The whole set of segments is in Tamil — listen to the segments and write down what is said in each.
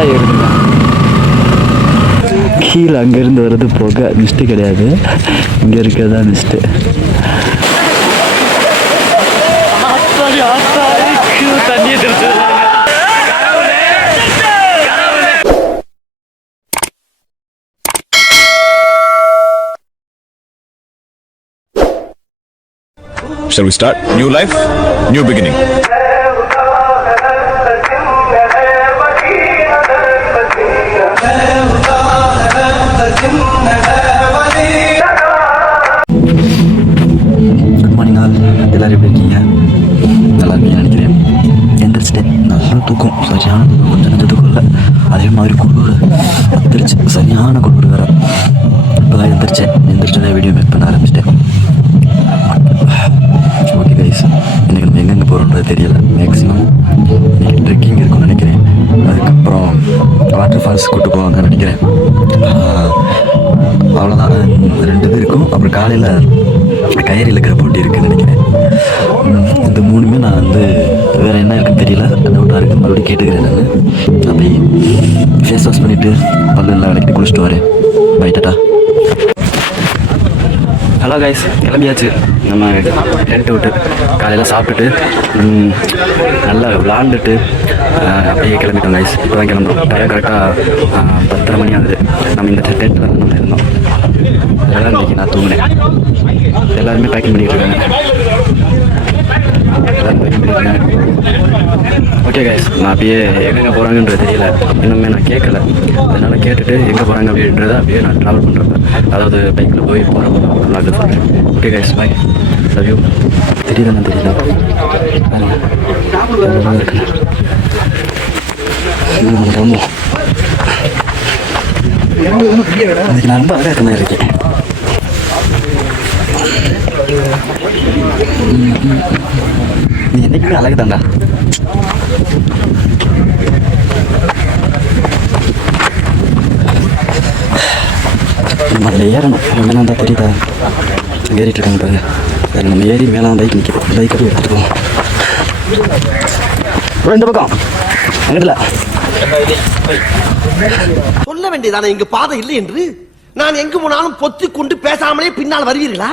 சூப்பராக இருக்குங்க. கீழே அங்கேருந்து வர்றது போக மிஸ்ட்டு கிடையாது, இங்கே இருக்கிறது தான் மிஸ்ட்டு. தண்ணி Shall we start? New life, new beginning. Good morning all, எல்லோரும் எப்படி இருக்கீங்க? நல்லா இருக்கீங்கன்னு நினைக்கிறேன். எந்திரிச்சிட்டேன், நல்லா தூக்கம், சரியான கொஞ்சம் நேரத்து தூக்கம் இல்லை. அதே மாதிரி குளிர் வந்துருச்சு, சரியான குளிர் வேறு. இப்போ தான் எந்திரிச்சோன்னே வீடியோ மேக் பண்ண ஆரம்பிச்சிட்டேன். ஓகே கைஸ், இன்றைக்கி நம்ம எங்கெங்கே போகிறோன்றது தெரியல. மேக்ஸிமம் இன்றைக்கி ட்ரெக்கிங் இருக்குன்னு நினைக்கிறேன். அதுக்கப்புறம் வாட்டர் ஃபால்ஸ் கூப்பிட்டு போவாங்கன்னு நினைக்கிறேன். அவ்வளோதான், 2 பேருக்கும். அப்புறம் காலையில் கயிறு இழுக்கிற போட்டி இருக்குதுன்னு நினைக்கிறேன். இந்த 3மே நான் வந்து வேறு என்ன இருக்குன்னு தெரியல, டவுட்டாக இருக்குது. மறுபடியும் கேட்டுக்கிறேன். நான் போய் ஃபேஸ் வாஷ் பண்ணிவிட்டு பல்லெல்லாம் விளக்கிட்டு குளிச்சுட்டு வரேன். பை, டாடா. ஹலோ கைஸ், கிளம்பியாச்சு. நம்ம டென்ட்டு விட்டு காலையில் சாப்பிட்டுட்டு நல்லா விளாண்டுட்டு அப்படியே கிளம்பிட்டோம் கைஸ். இப்போ தான் கிளம்புறோம். டைம் கரெக்டாக 10:30 மணி ஆகுது. நம்ம இந்த டென்ட்டில் தான் நம்ம இருந்தோம். அதனால் இன்றைக்கி நான் தூங்கினேன். எல்லாருமே பேக்கிங் பண்ணிகிட்டு இருக்காங்க. ஓகே கைஸ், நான் அப்படியே எங்கெங்கே போகிறாங்கன்றது தெரியல, இன்னுமே நான் கேட்கல. அதனால் கேட்டுட்டு எங்கே போகிறாங்க அப்படின்றத அப்படியே நான் ட்ராவல் பண்ணுறப்ப, அதாவது பைக்கில் போய் போகிறப்ப நான் சொல்கிறேன். Okay guys, bye, love you. தெரியலன்னு தெரியல, இன்னைக்கு நான் ரொம்ப அழகாக மாதிரி இருக்கேன். நீ என்னைக்குமே அழகு தாண்டா. நம்ம அதில் ஏறணும். மேலே தான் தெரியுதா, ஏறிட்டு இருக்காங்க பாருங்க. அதில் நம்ம ஏறி மேலே பைக் நிற்கிறோம். பைக் அப்படியே எடுத்துகிட்டு போவோம். இந்த பக்கம் அங்கிட்டல சொல்ல வேண்டியதானே, இங்கு பாதை இல்லை என்று. நான் எங்கு போனாலும் பொத்தி கொண்டு பேசாமலே பின்னால் வருவீர்களா?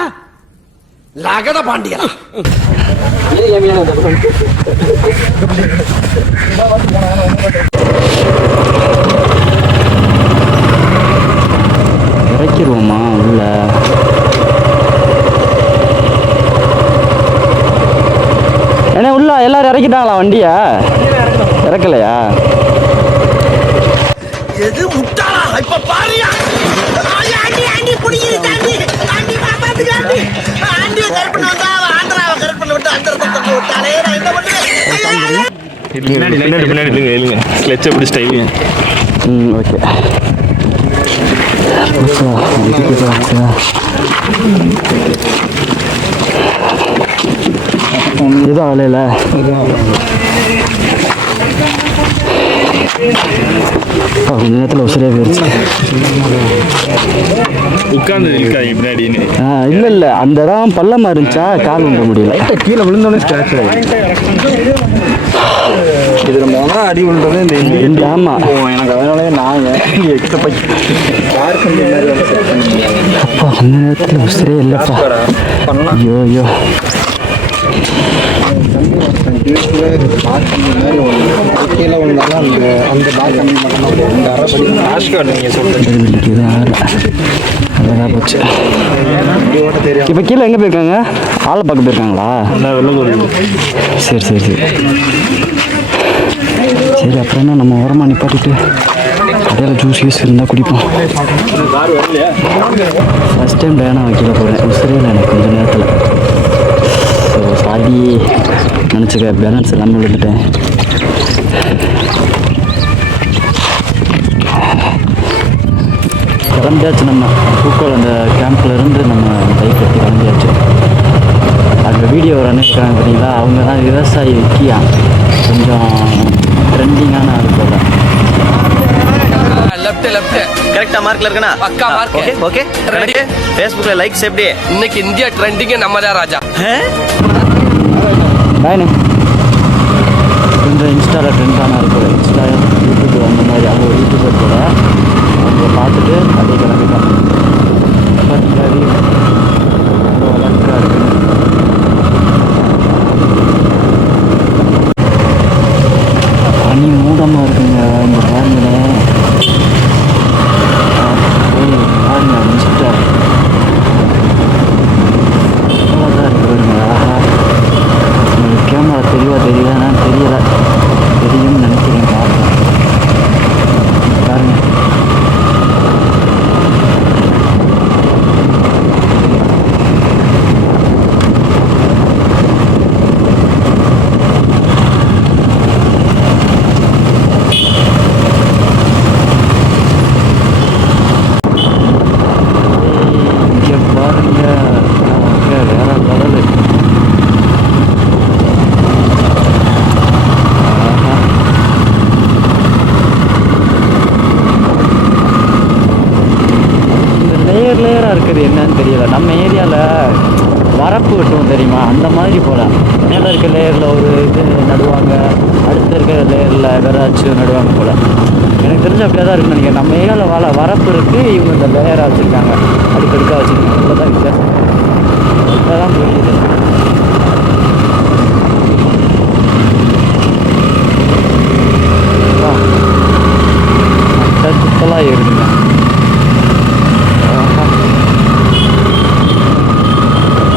லகட பாண்டியா. இறக்கிடுவோமா உள்ள? ஏன்னா உள்ள எல்லாரும் இறக்கிட்டாங்களா வண்டியா? இறக்கலையா? எது முட்டாளா? இப்ப பாரியா, ஆண்டி ஆண்டி புடிக்குது தாண்டி, ஆண்டி பாப்பாத்துக்கு ஆண்டி ஆண்டி கரெக்ட் பண்ணா ஆந்திராவை கரெக்ட் பண்ண விட்டு அந்த தட்டு விட்டாலே நான் என்ன பண்றேன்? பின்னாடி இல்லைங்க, ஸ்லெட்சை பிடிச்சிட்டு இல்லைங்க. ஓகே, இதுதான் வேலையில கொஞ்ச நேரத்தில் உசரியாக போயிடுச்சு. உட்காந்து இருக்காங்க பின்னாடின்னு. இல்லை இல்லை, அந்த இடம் பள்ளமாக இருந்துச்சா, கால் விட முடியல. கீழே விழுந்தோடனே ஸ்க்ராட்ச் ஆகிடும். இது நம்ம அடி விழுந்தது இந்த ஆமாம், எனக்கு அதனாலே நான் அப்பா கொஞ்ச நேரத்தில் உசரே இல்லைப்பா. ஐயோ ஐயோ, கீழே விழுந்தாலும் அந்த பேக் கம்மி பண்ணணும். நீங்கள் சொல்கிறது அழகாக போச்சு. இப்போ கீழே எங்கே போயிருக்காங்க? ஆளை பார்க்க போயிருக்காங்களா? சரி சரி சரி சரி. அப்புறம் என்ன, நம்ம ஓரமாக நிப்பாட்டிட்டு கடையில் ஜூஸ் யூஸ் இருந்தால் குடிப்போம். ஃபஸ்ட் டைம் டயனா வைக்கல போகிறேன். உசரியில் எனக்கு கொஞ்சம் நேரத்தில் சாதி நினச்சிக்க பேலன்ஸ் எல்லாமே விழுந்துட்டேன். கிளம்பியாச்சு. நம்ம பூக்கோள் அந்த கேம்பில் இருந்து நம்ம பைக் எடுத்து கிளம்பியாச்சு. அந்த வீடியோ ரன் இருக்கிறாங்க பார்த்தீங்களா, அவங்க தான் விவசாயி விக்கியா, கொஞ்சம் ட்ரெண்டிங்கான ஆள் போல. லெஃப்ட் கரெக்ட்டா மார்க்ல இருக்கனா? பக்கா மார்க். Okay okay ready. Facebookல லைக்ஸ் எப்படி? இன்னைக்கு இந்தியா ட்ரெண்டிங் நம்ம தான் ராஜா. பாய்னே. கொஞ்சம் இன்ஸ்டால ட்ரெண்ட் ஆனா இருக்கு. இன்ஸ்டா யூடியூப் அந்த மாதிரி அவங்க வரப்பு வெட்டுவோம் தெரியுமா, அந்த மாதிரி போல் மேலே இருக்க லேயரில் ஒரு இது நடுவாங்க, அடுத்த இருக்க லேயரில் வேறாச்சும் நடுவாங்க போல். எனக்கு தெரிஞ்ச அப்படியே தான் இருக்குன்னு நினைக்கிறேன். நம்ம ஏரியாவில் வரப்பு இருக்குது, இவங்க இந்த லேயராக வச்சுருக்காங்க, அடுக்கடுக்காக வச்சுருக்காங்க. அவ்வளோதான் வித்தியாசம். இப்போதான் புரியுது. சுத்தலாக ஏறுதுங்க.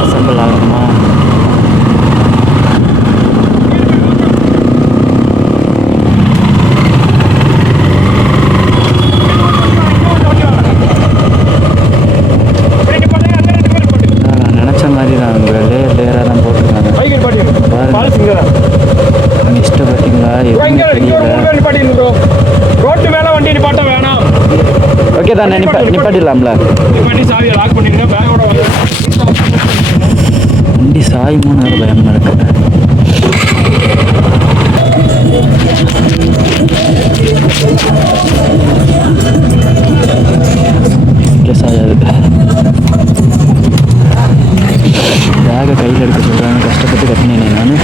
அசம்பிள் ஆகணுமா? நான் நினச்ச மாதிரி தான் லேயராக தான் போட்டுருக்காங்க. இஷ்டம் பார்த்தீங்களா? எதுவுமே தெரியல. ரோட்டு மேல வண்டி நிப்பாட்ட வேணாம். ஓகே தானே, நிப்பாட்டிடலாம்ல. வண்டி சாவியை லாக் பண்ணிருங்க. பேக்கோட வண்டி சாயுமோன்னு வேறு பயமாக இருக்கு. இங்கே சாயாது. பேகை கையில் எடுக்க சொல்கிறாங்க. கஷ்டப்பட்டு கட்டினேனே நான்.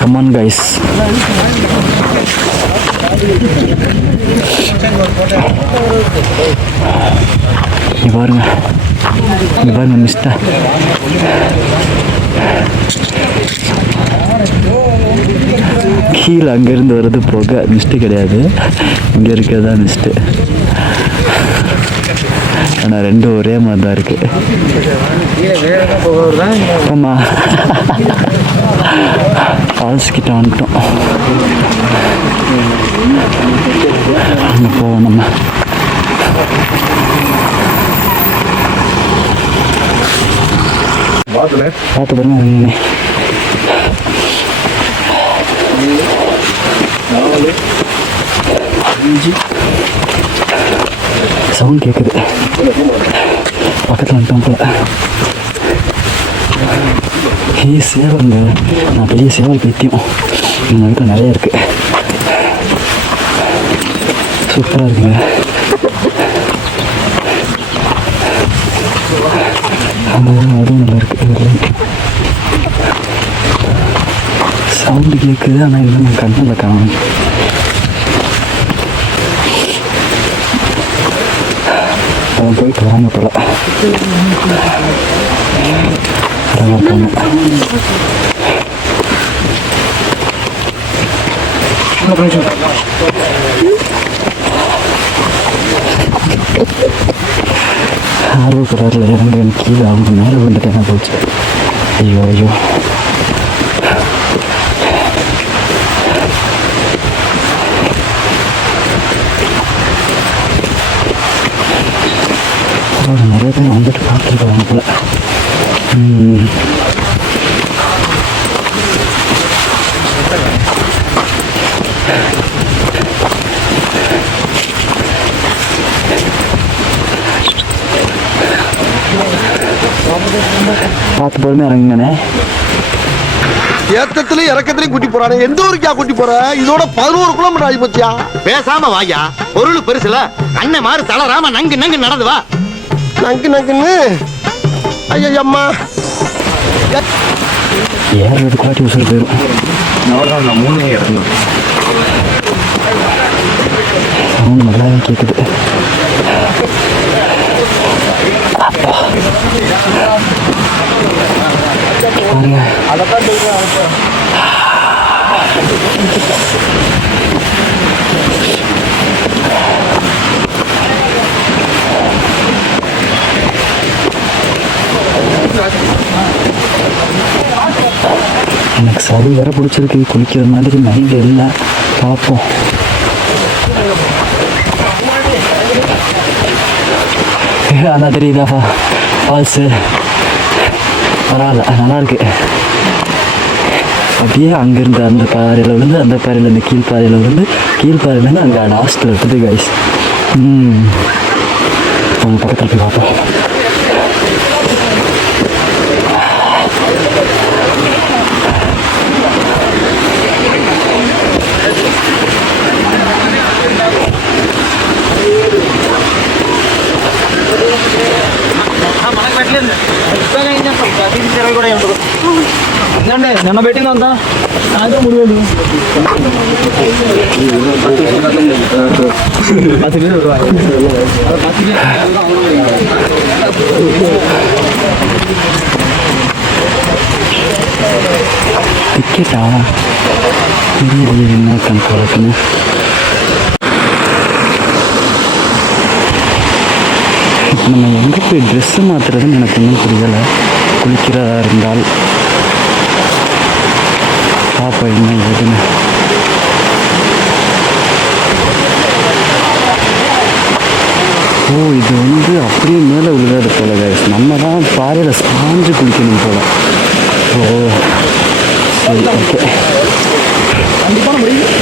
Come on guys. இங்க பாருங்க மிஸ்டர். கீழே அங்கேருந்து வர்றது போக மிஸ்ட்டு கிடையாது, இங்கே இருக்கிறது தான் மிஸ்ட்டு. ஆனால் ரெண்டும் ஒரே மாதிரி தான் இருக்குது. ஆமாம், ஃபால்ஸ் கிட்ட வந்துட்டோம். அங்கே போவோம் நம்ம. பார்த்து பாருங்க. சவுண்ட் கேட்குது, பக்கத்தில் வந்துட்டோம் போல. சேவலுங்க, நான் பெரிய சேவல் பைத்தியம். எங்கள் வீட்டில் நிறைய இருக்குது. சூப்பராக இருக்குங்க. அதுவும் நல்லா இருக்குது. சவுண்டு கேட்குது, ஆனால் இன்னும் நான் கண்ணில் காணும். அவன் போயிட்டு வாங்க போல. ஆர்வ கலரில் இறங்க கீழே அவங்க மேலே வந்துட்டேன் போச்சு. ஐயோ நிறைய பேர் வந்துட்டு பார்த்துருக்காங்க போல. பார்த்து பொறுமையாக இறங்குங்கண்ணே. ஏத்தத்திலயும் இறக்கத்திலயும் கூட்டி போறானே. எந்த ஊருக்கா கூட்டி போற? இதோட 11 கிலோமீட்டர் ஆகி போச்சியா? பேசாம வாயா, பொருள் பெருசுல அண்ணன் மாறு தளராம நங்கு நங்கு நடந்து வா. நங்குன்னு ஐயம்மா ஏறது காட்டி உசர் போயிடும். நான் 3 இறந்தோம். சவுண்ட் நல்லாவே கேட்குது. எனக்கு சளி வேற பிடிச்சிருக்கு. குளிக்கிற மாதிரி மைண்ட் இல்லை. பார்ப்போம். அதான் தெரியுதாப்பா ஃபால்ஸு. பரவாயில்ல, நல்லாயிருக்கு. அப்படியே அங்கேருந்து அந்த பாறையில் விழுந்து, அந்த பாறையிலேருந்து கீழ்பாறையில் விழுந்து, கீழ்பாறையிலேருந்து அங்கே லாஸ்ட்டில் இருக்குது கைஸ். அவங்க பக்கத்தில் போய் பார்ப்போம். ನನ್ನ ಭೇಟಿನ ಅಂತ ಅದು ಮುಡಿಯೋದು 10 பேர் வருவாங்க. டிக்கெட்டா தெரியலையே என்ன கணக்கு. இப்போ நம்ம எங்கே போய் ட்ரெஸ்ஸு மாற்றுறதுன்னு எனக்கு ஒன்றும் புரியலை. குளிக்கிறதா இருந்தால் பாப்பா என்ன ஏதுன்னு. ஓ இது வந்து அப்படியே மேலே விழுகாது போல கைஸ். நம்ம தான் பாறையில் ஸ்பாஞ்சு குளிக்கணும் போல. ஓ சரி ஓகே. கண்டிப்பாக முடியும்.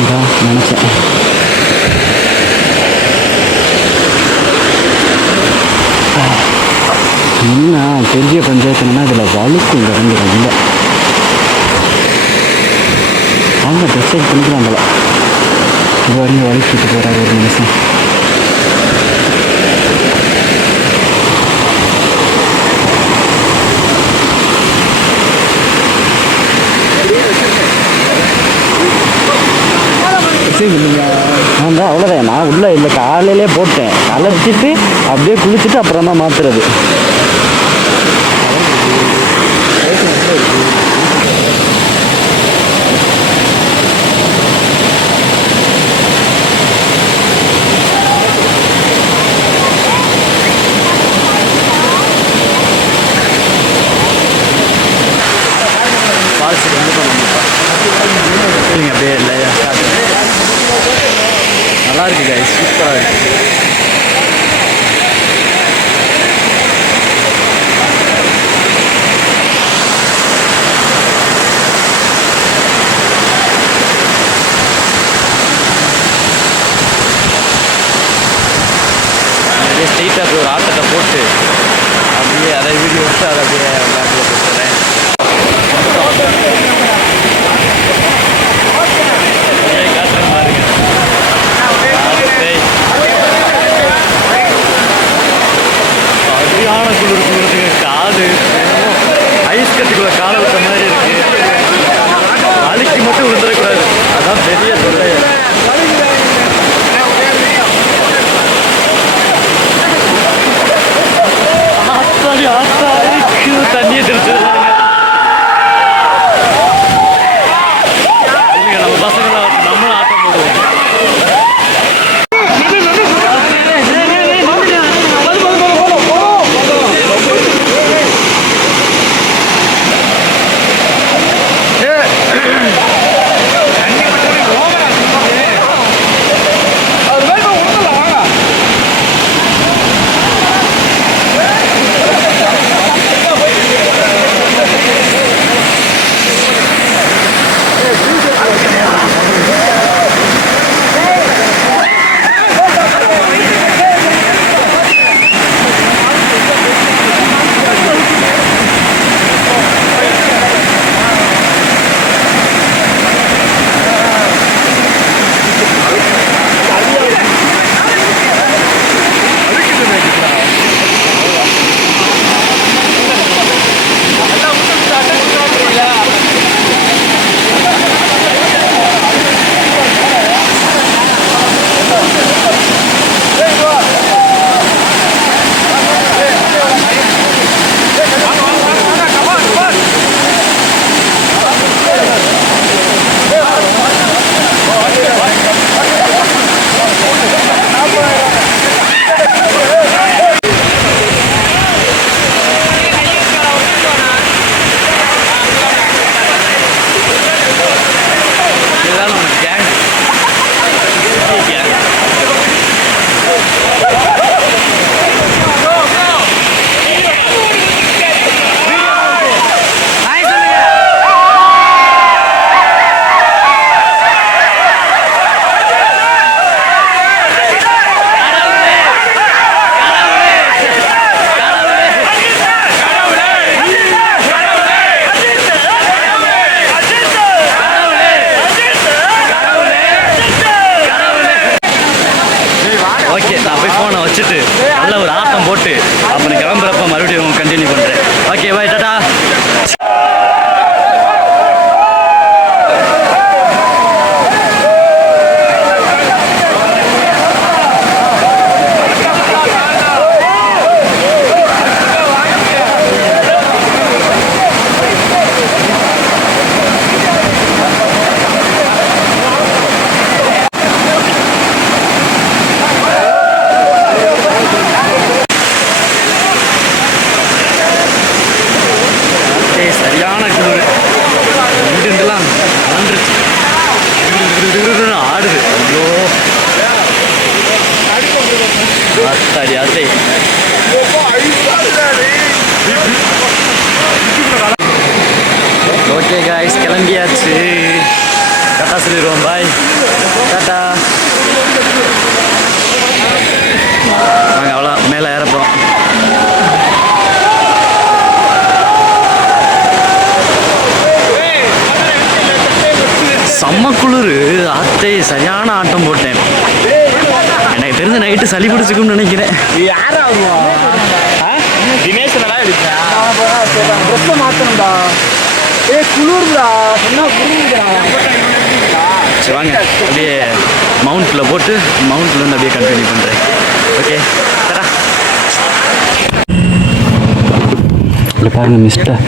இதான் நினச்சேன். என்ன பெரிய பஞ்சாயத்துனா இதில் வழுக்கும் இறங்கி ரொம்ப. அவங்க ட்ரெஸ் பண்ணிக்கிறாங்களா இது வரையும் வலிக்கிட்டு போகிறாங்க ஒரு நிமிஷம். நான் தான் அவ்வளோதான். நான் உள்ளே இல்லை காலையிலே போட்டேன். அலச்சிட்டு அப்படியே குளிச்சுட்டு அப்புறம் தான் மாற்றுறது. அப்படியே இல்லையா நல்லா இருக்கு கைஸ், சூப்பராக இருக்கு. அப்படியே ஸ்ட்ரெயிட்டாக போய் ஒரு ஆட்டத்தை போட்டு அப்படியே அதை வீடியோ எடுத்து அதை அப்படியே பேக்கில் போட்டுறேன். சரியான குளிர் குளிருக்கு. காது ஐஸ் கட்டிக்குள்ள காலை விட்ட மாதிரி இருக்கு. அழுக்கி மட்டும் விழுந்துடக்கூடாது, அதான் பெரிய தொல்லை. தண்ணியை தெரிச்சுருக்காங்க. நம்ம பசங்களை நம்மளும் ஆட்டம் போடுவோம். குளிச்சுட்டு நல்ல ஒரு ஆட்டம் போட்டு அப்புறம் கிளம்புறப்ப மறுபடியும் கண்டினியூ பண்ணுறேன். Okay bye, Tata. சரியான குளிர், ரெண்டுலாம் வந்துருச்சு, ஆடுது. ஐயோ அத்தாடி அத்தை. ஓகே காய்ஸ், கிளம்பியாச்சு. டாட்டா சொல்லிடுவோம், பாய், டாட்டா. நாங்கள் அவ்வளோ மேலே ஏறப்போம். செம்ம குளிர் ஆத்தை, சரியான ஆட்டம் போட்டேன். எனக்கு தெரிஞ்ச நைட்டு சளி பிடிச்சிக்கும்னு நினைக்கிறேன். மாத்தணும்டா. குளிர்டா, என்ன குளிர்டா. சரி வாங்க, அப்படியே மவுண்ட்டில் போட்டு மவுண்ட்டில் வந்து அப்படியே கண்டினியூ பண்ணுறேன். ஓகே, தரா. இல்லை பாருங்கள் மிஸ்டர்,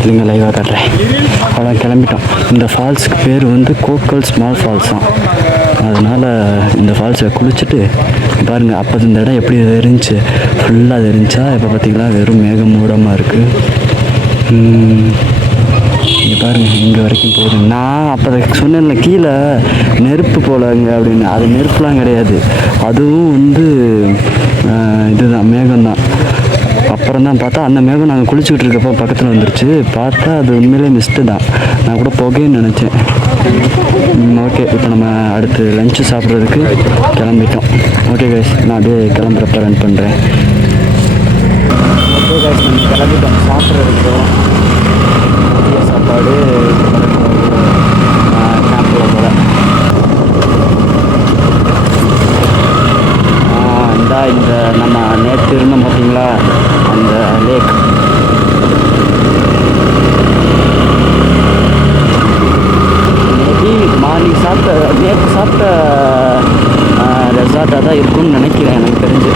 இல்லைங்க லைவாக காட்டுறேன். அவ்வளோ கிளம்பிட்டோம். இந்த ஃபால்ஸுக்கு பேர் வந்து கோக்கல் ஸ்மால் ஃபால்ஸ் தான். அதனால் இந்த ஃபால்ஸில் குளிச்சுட்டு பாருங்கள். அப்போ இந்த இடம் எப்படி இருந்துச்சு, ஃபுல்லாக இருந்துச்சா, இப்போ பார்த்திங்களா வெறும் மேகமூடமாக இருக்குது. இங்கே பாருங்கள், இங்கே வரைக்கும் போகுது. நான் அப்போ சொன்னேன்ல கீழே நெருப்பு போலங்க அப்படின்னு, அது நெருப்புலாம் கிடையாது, அதுவும் வந்து இதுதான், மேகம்தான். அப்புறம் தான் பார்த்தா அந்த மேகம் நாங்கள் குளிச்சுக்கிட்டு இருக்கப்போ பக்கத்தில் வந்துருச்சு. பார்த்தா அது உண்மையிலே மிஸ்ட்டு தான். நான் கூட போகேன்னு நினச்சேன். ஓகே, இப்போ நம்ம அடுத்து லஞ்சு சாப்பிட்றதுக்கு கிளம்பிட்டோம். ஓகே கைஸ், நான் அப்படியே கிளம்புறப்ப ரன் பண்ணுறேன். ஓகே கைஸ், நம்ம கிளம்பிட்டோம் சாப்பிட்றதுக்கு. மதிய சாப்பாடு கேம்பில் போல. இந்த நம்ம நேற்று இருந்தோம் பார்த்தீங்களா அந்த லேக், மேபி மார்னிங் நேற்று சாப்பிட்ட ரெசார்ட்டாக தான் இருக்கும்னு நினைக்கிறேன் எனக்கு தெரிஞ்சு.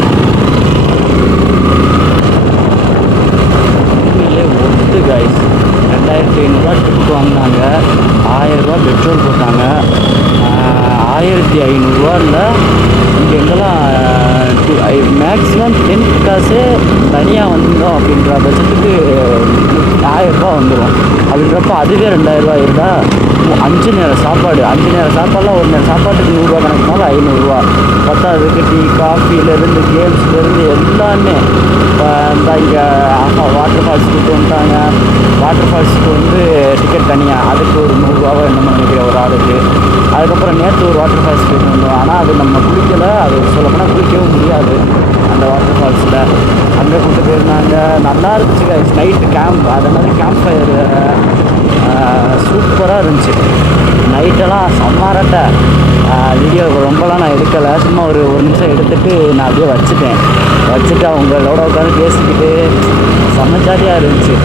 உண்மையிலே ஒர்த்து கைஸ். 2500 ட்ரிப் வாங்கினாங்க, 1000 ரூபா பெட்ரோல் போட்டாங்க. 1500 இங்கே எங்கெல்லாம் மேக்ஸிமம் 10 காசே தனியாக வந்தோம் அப்படின்ற பட்சத்துக்கு 1000 ரூபா வந்துடும். அப்படின்றப்ப அதுவே 2000 ரூபா இருந்தா 5 நேரம் சாப்பாடு, 5 நேரம் சாப்பாடுலாம் ஒரு நேரம் சாப்பாட்டுக்கு 100 ரூபா கணக்குனால 500 ரூபா. பத்தாதுக்கு டீ காஃபிலேருந்து கேம்ஸ்லேருந்து எல்லாமே. இந்த இங்கே வாட்டர் ஃபால்ஸ் கூப்பிட்டு வந்துட்டாங்க. வாட்டர் ஃபால்ஸுக்கு வந்து டிக்கெட் தனியாக, அதுக்கு ஒரு 100 ரூபாவோ என்னமோ நினைக்கிறேன் ஒரு ஆளுக்கு. அதுக்கப்புறம் நேற்று ஒரு வாட்டர் ஃபால்ஸ் போயிட்டு வந்தோம். ஆனால் அது நம்ம குளிக்கலை, அது சொல்லப்போனால் குளிக்கவும் முடியாது அந்த வாட்டர் ஃபால்ஸில். அங்கே கூட்டு போயிருந்தாங்க, நல்லா இருந்துச்சு கைஸ். நைட்டு கேம்ப், அது மாதிரி கேம்ப் ஃபயர் சூப்பராக இருந்துச்சு. நைட்டெல்லாம் செம்மாரட்ட. வீடியோ ரொம்பலாம் நான் எடுக்கலை, சும்மா ஒரு நிமிஷம் எடுத்துகிட்டு நான் அப்படியே வச்சுட்டு அவங்களோட உட்காந்து பேசிக்கிட்டு செம்ம ஜாலியாக இருந்துச்சு.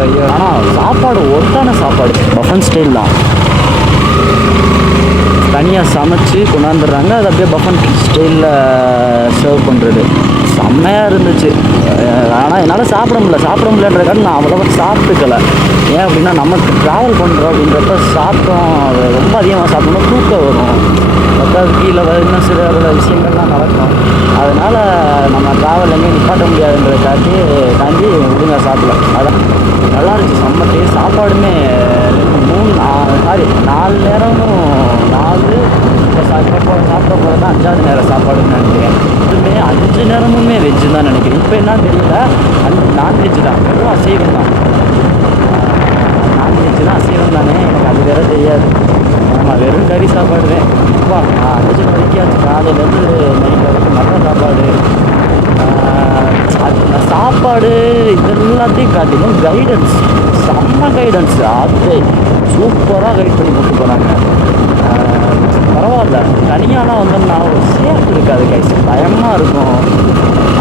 ஐயோ, ஆனால் சாப்பாடு ஒருத்தான சாப்பாடு, பஃபன் ஸ்டைல் தான். தனியாக சமைச்சு கொண்டாந்துடுறாங்க, அது அப்படியே பஃபன் ஸ்டைலில் சர்வ் பண்ணுறது. செம்மையாக இருந்துச்சு. ஆனால் என்னால் சாப்பிட முடியலன்றதுக்காக நான் அவ்வளோவா சாப்பிட்டுக்கலை. ஏன் அப்படின்னா நமக்கு ட்ராவல் பண்ணுறோம் அப்படின்றப்ப சாப்பிட்டோம் ரொம்ப அதிகமாக சாப்பிட்டோம்னா தூக்கம் வரும். பத்தாவது கீழே இன்னும் சில விஷயங்கள்லாம் நடக்கும். அதனால் நம்ம ட்ராவல் எங்கேயும் நிப்பாட்ட முடியாதுன்றதுக்காண்டி ஒழுங்காக சாப்பிடல. அதான் நல்லா இருந்துச்சு, செம்ம டேஸ்ட். சாப்பாடுமே 4 நேரமும் 4 இப்போ சாப்பிட்ட போது தான் 5ஆவது நேரம் சாப்பாடுன்னு நினைக்கிறேன். இதுவுமே 5 நேரமுமே வெஜ்ஜு தான் நினைக்கிறேன். இப்போ என்ன தெரியல, நான்வெஜ்ஜு தான், வெறும் அசைவம் தான். நான்வெஜ்ஜுனா அசைவம் தானே, எனக்கு அது வேறு தெரியாது. ஆமாம், வெறும் கறி சாப்பாடுவேன். அப்பா 5 வரைக்கும் ஆச்சு, காலையிலேருந்து நைட் வரைக்கும் நல்ல சாப்பாடு. அந்த சாப்பாடு இது எல்லாத்தையும் காட்டிலும் கைடன்ஸ், செம்ம கைடன்ஸ். அது சூப்பராக கைட் பண்ணி கூப்பிட்டு போகிறாங்க. பரவாயில்ல, தனியாலாம் வந்தோம்னா ஒரு சேஃப் இருக்காது கைஸ், பயமாக இருக்கும்.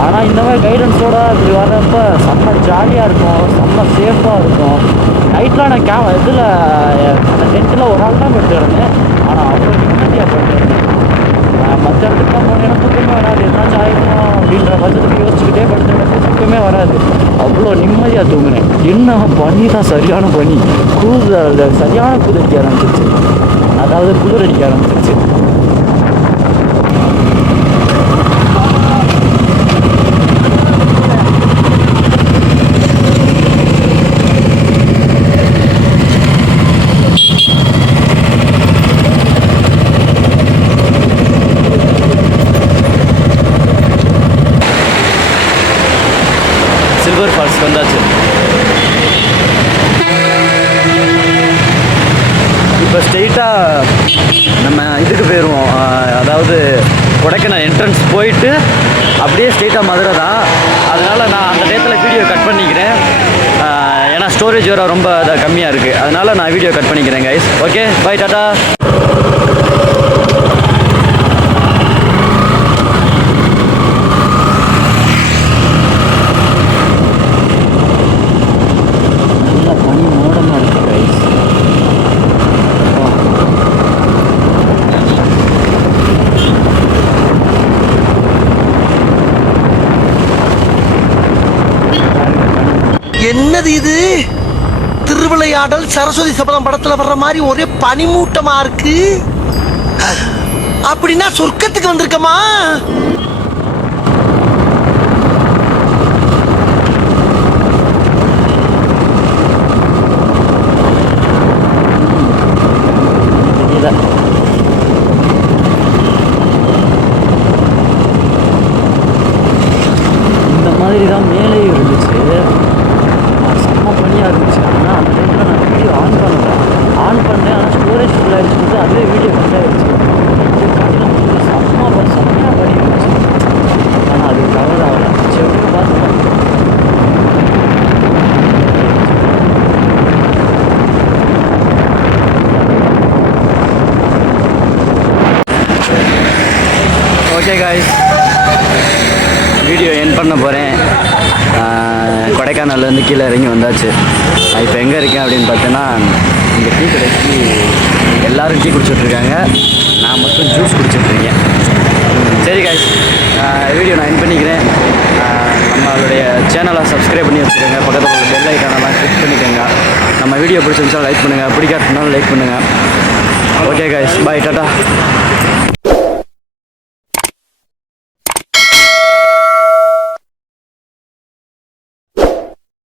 ஆனால் இந்த மாதிரி கைடன்ஸோடு இப்படி வர்றப்ப செம்ம ஜாலியாக இருக்கும், செம்ம சேஃபாக இருக்கும். நைட்லாம் நான் இதில் அந்த டென்ட்டில் ஒரு ஆள் தான் படுத்துக்கிறேன். ஆனால் அவ்வளோ நிம்மதியாக படுத்துக்கிறேன். மற்ற இடத்துக்குலாம் போனேன்னா தூக்கமே வராது, என்னாச்சும் ஆகிடுமோ அப்படின்ற பட்சத்துக்கு யோசிச்சுக்கிட்டே படுத்துக்கிட்டே தூக்கமே வராது. அவ்வளோ நிம்மதியாக தூங்கினேன். என்ன பனி தான், சரியான பனி, சரியான குளிர்க்க ஆரம்பிச்சிச்சு, அதாவது குளிர் அடிக்க ஆரம்பிச்சிச்சு. சில்வர் ஃபால்ஸ் வந்தாச்சு. இப்போ ஸ்ட்ரெயிட்டாக நம்ம இதுக்கு போயிடுவோம், அதாவது கொடைக்கானல் என்ட்ரன்ஸ் போயிட்டு அப்படியே ஸ்ட்ரெயிட்டாக மதுரை தான். அதனால் நான் அந்த நேரத்தில் வீடியோ கட் பண்ணிக்கிறேன், ஏன்னா ஸ்டோரேஜ் வேறு ரொம்ப கம்மியாக இருக்குது. அதனால் நான் வீடியோ கட் பண்ணிக்கிறேன் கைஸ். Okay, bye, tata. என்னது இது? திருவிளையாடல் சரஸ்வதி சபதம் படத்துல வர்ற மாதிரி ஒரே பனிமூட்டமா இருக்கு. அப்படின்னா சொர்க்கத்துக்கு வந்திருக்கமா? இந்த மாதிரி தான் மேலே இருந்துச்சு, செம்ம பனியாக இருந்துச்சு. ஆனால் அந்த டைமில் நான் வீடியோ ஆன் பண்ணேன், ஆனால் ஸ்டோரேஜ் ஃபுல் ஆகிடுச்சு, அதுவே வீடியோ கட் ஆகிடுச்சு. செம்மையாக பனி இருந்துச்சு, ஆனால் அது கவர் ஆகலை. சரி, பார்த்துக்கலாம். ஓகே காய்ஸ், வீடியோ எண்ட் பண்ண போகிறேன். கொடைக்கானல்லேருந்து கீழே இறங்கி வந்தாச்சு. நான் இப்போ எங்கே இருக்கேன் அப்படின்னு பார்த்தீங்கன்னா, இங்கே டீ கடைக்கு எல்லோரும் டீ குடிச்சிட்ருக்காங்க, நான் மட்டும் ஜூஸ் குடிச்சிட்ருக்கேன். சரி காய்ஸ், வீடியோ நான் எண்ட் பண்ணிக்கிறேன். நம்மளுடைய சேனலை சப்ஸ்கிரைப் பண்ணி வச்சுக்கோங்க, பக்கத்தில் உள்ள பெல் ஐக்கானெல்லாம் கிளிக் பண்ணிக்கோங்க. நம்ம வீடியோ பிடிச்சிருந்துச்சா லைக் பண்ணுங்கள், பிடிக்காட்டினாலும் லைக் பண்ணுங்கள். ஓகே காய்ஸ், பாய், டாட்டா.